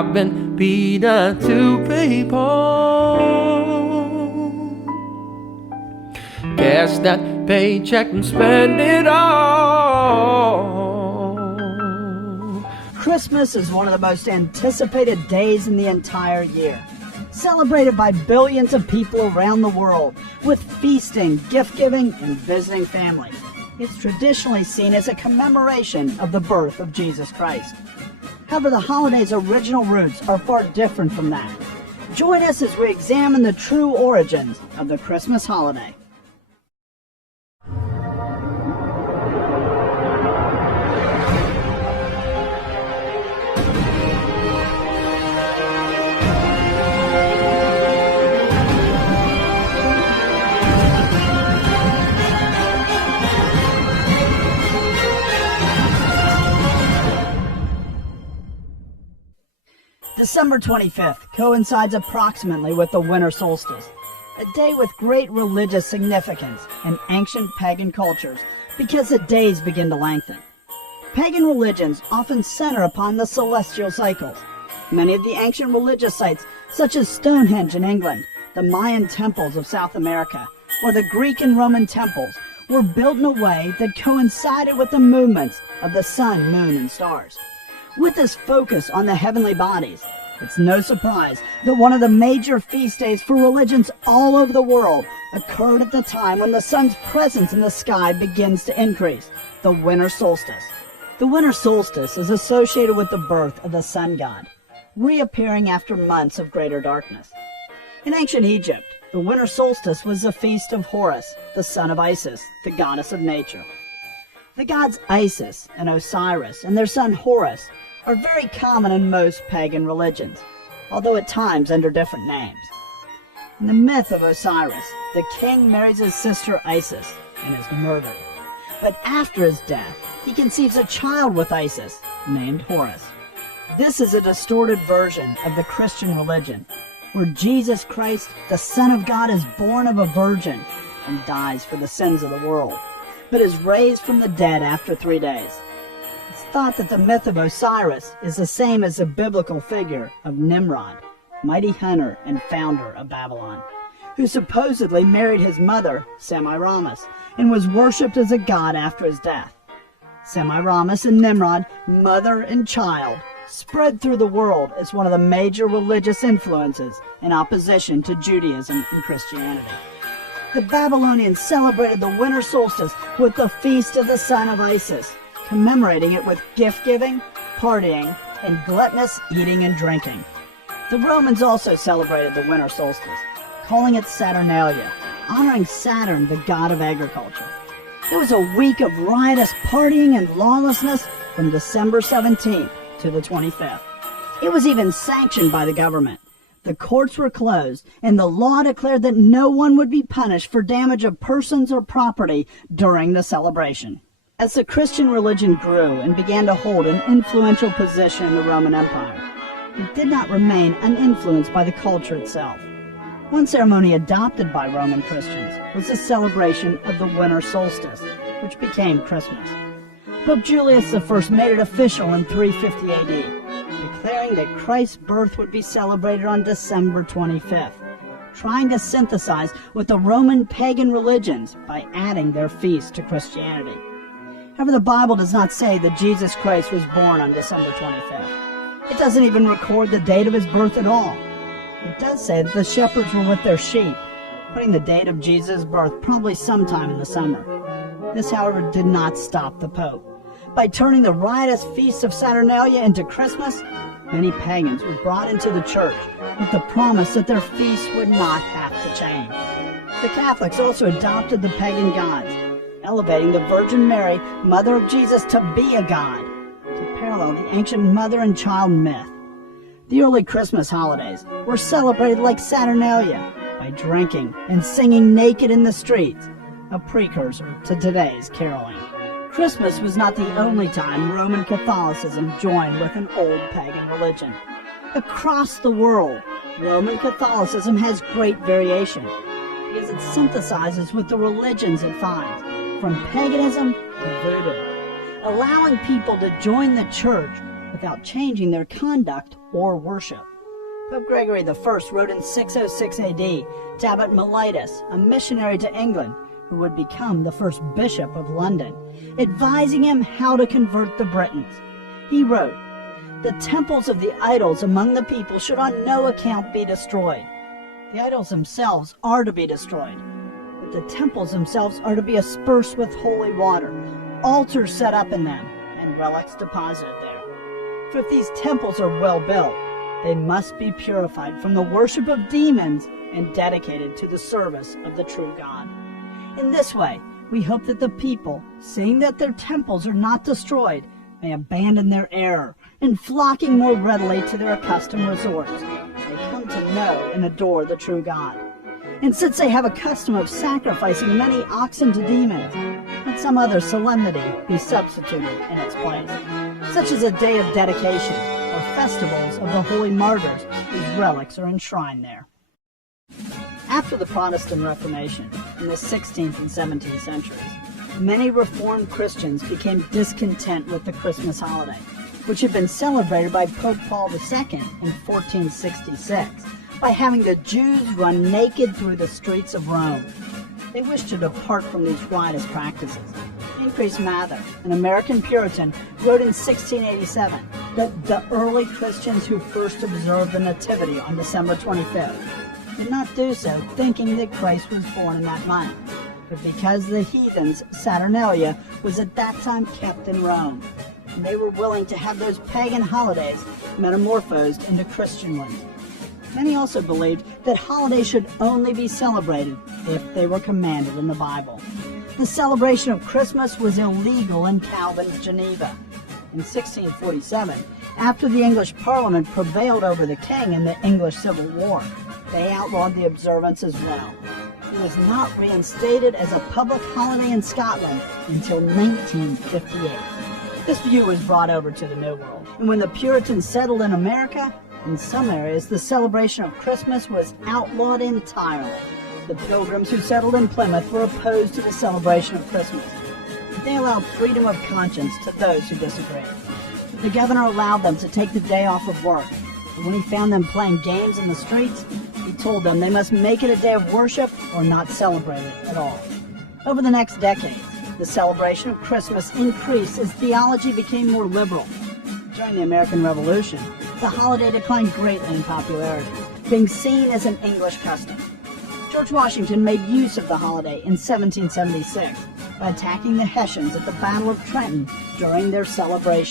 robbing Peter to pay Paul. Cash that paycheck and spend it all. Christmas is one of the most anticipated days in the entire year, celebrated by billions of people around the world, with feasting, gift-giving, and visiting family. It's traditionally seen as a commemoration of the birth of Jesus Christ. However, the holiday's original roots are far different from that. Join us as we examine the true origins of the Christmas holiday. December 25th coincides approximately with the winter solstice, a day with great religious significance in ancient pagan cultures because the days begin to lengthen. Pagan religions often center upon the celestial cycles. Many of the ancient religious sites, such as Stonehenge in England, the Mayan temples of South America, or the Greek and Roman temples, were built in a way that coincided with the movements of the sun, moon, and stars. With this focus on the heavenly bodies, it's no surprise that one of the major feast days for religions all over the world occurred at the time when the sun's presence in the sky begins to increase, the winter solstice. The winter solstice is associated with the birth of the sun god, reappearing after months of greater darkness. In ancient Egypt, the winter solstice was the feast of Horus, the son of Isis, the goddess of nature. The gods Isis and Osiris and their son Horus are very common in most pagan religions, although at times under different names. In the myth of Osiris, the king marries his sister Isis and is murdered. But after his death, he conceives a child with Isis named Horus. This is a distorted version of the Christian religion, where Jesus Christ, the Son of God, is born of a virgin and dies for the sins of the world, but is raised from the dead after 3 days. It's thought that the myth of Osiris is the same as the biblical figure of Nimrod, mighty hunter and founder of Babylon, who supposedly married his mother, Semiramis, and was worshipped as a god after his death. Semiramis and Nimrod, mother and child, spread through the world as one of the major religious influences in opposition to Judaism and Christianity. The Babylonians celebrated the winter solstice with the Feast of the Son of Isis, commemorating it with gift-giving, partying, and gluttonous eating and drinking. The Romans also celebrated the winter solstice, calling it Saturnalia, honoring Saturn, the god of agriculture. It was a week of riotous partying and lawlessness from December 17th to the 25th. It was even sanctioned by the government. The courts were closed, and the law declared that no one would be punished for damage of persons or property during the celebration. As the Christian religion grew and began to hold an influential position in the Roman Empire, it did not remain uninfluenced by the culture itself. One ceremony adopted by Roman Christians was the celebration of the winter solstice, which became Christmas. Pope Julius I made it official in 350 AD, declaring that Christ's birth would be celebrated on December 25th, trying to synthesize with the Roman pagan religions by adding their feast to Christianity. However, the Bible does not say that Jesus Christ was born on December 25th. It doesn't even record the date of his birth at all. It does say that the shepherds were with their sheep, putting the date of Jesus' birth probably sometime in the summer. This, however, did not stop the Pope. By turning the riotous feast of Saturnalia into Christmas, many pagans were brought into the church with the promise that their feast would not have to change. The Catholics also adopted the pagan gods, elevating the Virgin Mary, mother of Jesus, to be a god, to parallel the ancient mother and child myth. The early Christmas holidays were celebrated like Saturnalia by drinking and singing naked in the streets, a precursor to today's caroling. Christmas was not the only time Roman Catholicism joined with an old pagan religion. Across the world, Roman Catholicism has great variation because it synthesizes with the religions it finds, from paganism to voodoo, allowing people to join the church without changing their conduct or worship. Pope Gregory I wrote in 606 AD to Abbot Mellitus, a missionary to England, who would become the first bishop of London, advising him how to convert the Britons. He wrote, "The temples of the idols among the people should on no account be destroyed. The idols themselves are to be destroyed, but the temples themselves are to be aspersed with holy water, altars set up in them, and relics deposited there. For if these temples are well built, they must be purified from the worship of demons and dedicated to the service of the true God." In this way, we hope that the people, seeing that their temples are not destroyed, may abandon their error, and flocking more readily to their accustomed resorts, they come to know and adore the true God. And since they have a custom of sacrificing many oxen to demons, let some other solemnity be substituted in its place, such as a day of dedication or festivals of the holy martyrs whose relics are enshrined there. After the Protestant Reformation in the 16th and 17th centuries, many Reformed Christians became discontent with the Christmas holiday, which had been celebrated by Pope Paul II in 1466 by having the Jews run naked through the streets of Rome. They wished to depart from these riotous practices. Increase Mather, an American Puritan, wrote in 1687 that the early Christians who first observed the Nativity on December 25th did not do so thinking that Christ was born in that month, but because the heathens' Saturnalia was at that time kept in Rome, and they were willing to have those pagan holidays metamorphosed into Christian ones. Many also believed that holidays should only be celebrated if they were commanded in the Bible. The celebration of Christmas was illegal in Calvin's Geneva. In 1647, after the English Parliament prevailed over the king in the English Civil War, they outlawed the observance as well. It was not reinstated as a public holiday in Scotland until 1958. This view was brought over to the New World, and when the Puritans settled in America, in some areas the celebration of Christmas was outlawed entirely. The Pilgrims who settled in Plymouth were opposed to the celebration of Christmas. They allowed freedom of conscience to those who disagreed. The governor allowed them to take the day off of work, but when he found them playing games in the streets, he told them they must make it a day of worship or not celebrate it at all. Over the next decades, the celebration of Christmas increased as theology became more liberal. During the American Revolution, the holiday declined greatly in popularity, being seen as an English custom. George Washington made use of the holiday in 1776 by attacking the Hessians at the Battle of Trenton during their celebration.